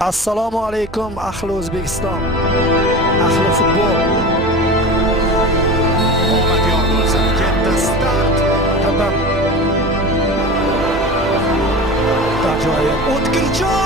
Assalomu alaykum ahli O'zbekiston, ahli futbol. Omad yor bo'lsin. Katta start. Tamam. Ajoyib. O'tkirjon